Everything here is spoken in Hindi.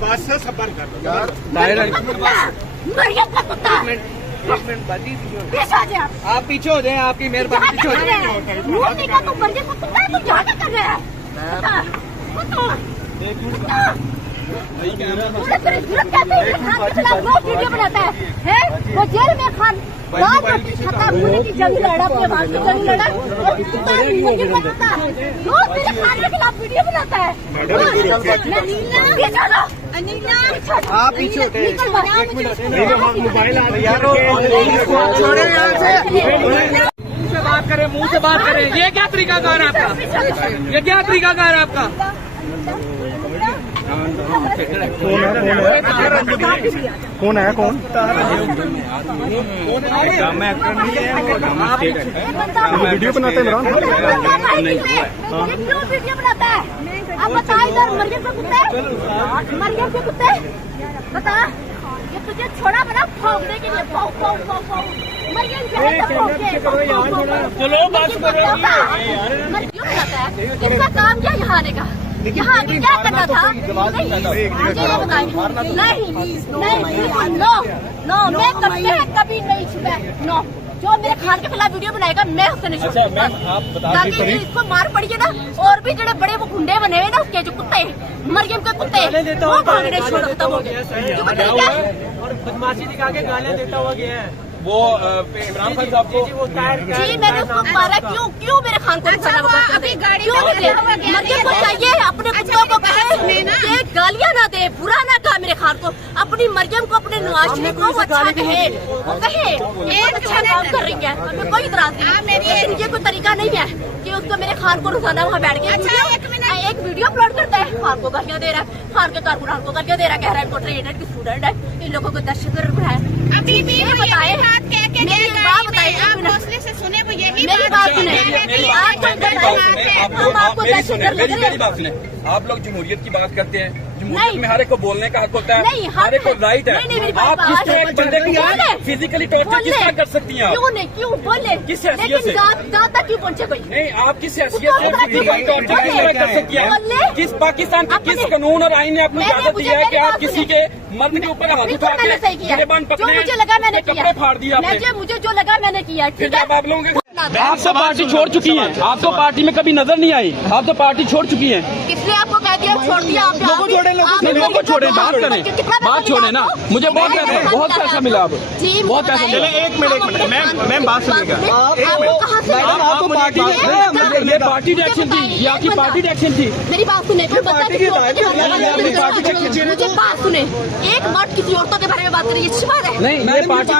बस से सबर कर दो। एक मिनट बाजी आप पीछे हो जाए, आपकी मेहरबानी पीछे हो जाए। वीडियो बनाता है वो जेल में खान की जंग लड़ा, अपने बाप की जंग लड़ा रोज मेरे खान के खिलाफ वीडियो बनाता है। आप पीछे हो जाए। मुंह से बात करें, मुंह से बात करें। ये क्या तरीका कार है आपका? ये क्या तरीका कार है आपका? कौन है? कौन वीडियो बनाते हैं? क्यों वीडियो बनाता है? आप बता, इधर मरियम के कुत्ते, मरियम के कुत्ते बता, ये तुझे छोड़ा बना भौंकने के लिए। मरियम चलो बात करो। क्यों बनाता है? इसका काम क्या यहाँ आने का? यहाँ आगे क्या करना था? नहीं, नो, मैं कभी नहीं छुपा। नो, जो मेरे खान के खिलाफ वीडियो बनाएगा मैं उससे नहीं छुपूंगा। इसको मार पड़िए ना। और भी जो बड़े वो गुंडे बने हुए ना, उसके जो कुत्ते, मरियम के कुत्ते, वो भागने छोड़ खत्म हो गए। और बदमाशी दिखा के गालियां देता हुआ गया है वो इमरान खान साहब को। जी मैंने उसको मारा। क्यों मेरे खान को अभी गाड़ी मरियम को चाहिए अपने कुत्तों को कहे ये गालियां ना दे, बुरा ना कहा मेरे खान को। अपनी मरियम को, अपने नवाज शरीफ को अच्छा कहे, एक अच्छा काम कर रही है, हमें कोई इतराज नहीं। लेकिन ये कोई तरीका नहीं है कि उसको मेरे खान को रोजाना वहाँ बैठ के एक वीडियो अपलोड करता है, खान को गालियां दे रहा है, खान के कारकुनान को गालियां दे रहा है, कह रहा है इनको ट्रेनर की स्टूडेंट है, इन लोगों को दहशतगर्द बनाया। अभी भी बताए मेरी बात बताइए, आप हौसले से सुने, वो यही मेरी बात सुने। मेरी बात सुने। आप लोग जमहूरियत की बात करते हैं, जमहूरियत में हर एक को बोलने का हक होता है, हर एक को राइट है। आप किस तरह एक बंदे को फिजिकली टॉर्चर किस तरह कर सकती हैं? क्यों नहीं, क्यों बोले? किस हैसियत से? ज्यादा क्यों पहुंचे कोई? नहीं, आप किस हैसियत से फिजिकली टॉर्चर किस तरह कर सकती हैं? किस पाकिस्तान के किस कानून और आईन ने आपको इजाजत दी है कि आप किसी के मर्द के ऊपर हाथ उठा के गिरबान पकड़े, मुझे लगा मैंने कपड़े फाड़ दिए आपने? मुझे जो लगा मैंने किया। ठीक है, आप लोगों के आप तो पार्टी छोड़ चुकी हैं, आप तो पार्टी में कभी नजर नहीं आई, आप तो पार्टी छोड़ चुकी हैं। किसने आपको कह दिया छोड़ दिया? आप लोगों को छोड़े, बात करें, बात छोड़े ना। मुझे बहुत पैसा मिला, अब बहुत पैसा मिला। एक मिनट मैम बात सुनिएगा। आपको पार्टी ये पार्टी डायरेक्शन थी, ये आपकी पार्टी डायरेक्शन थी। मेरी बात सुने, मुझे बात सुने। एक मर्द किसी औरतों के बारे में बात करिए, अच्छी बात है। नहीं, ये पार्टी